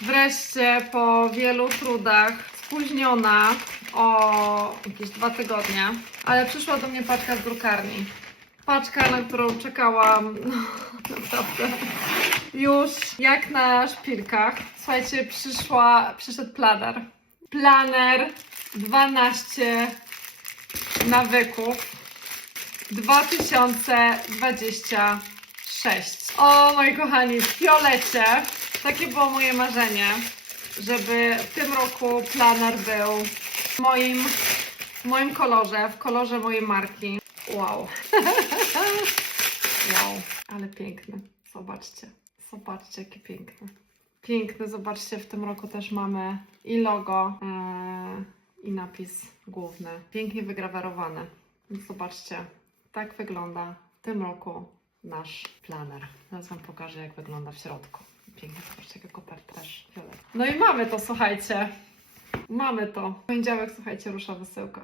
Wreszcie po wielu trudach, spóźniona o jakieś dwa tygodnie, ale przyszła do mnie paczka z drukarni. Paczka, na którą czekałam no, naprawdę już jak na szpilkach. Słuchajcie, przyszła, przyszedł planer. Planer 12 nawyków 2026. O moi kochani, w fiolecie. Takie było moje marzenie, żeby w tym roku planer był w moim, w moim kolorze, w kolorze mojej marki. Wow. wow, ale piękny. Zobaczcie. Zobaczcie, jakie piękne. Piękne, zobaczcie, w tym roku też mamy i logo, eee, i napis główny. Pięknie wygrawerowane. Zobaczcie, tak wygląda w tym roku nasz planer. Teraz Wam pokażę, jak wygląda w środku. Pięknie, zobaczcie, jaka koperta. No i mamy to, słuchajcie. Mamy to. W poniedziałek, słuchajcie, rusza wysyłka.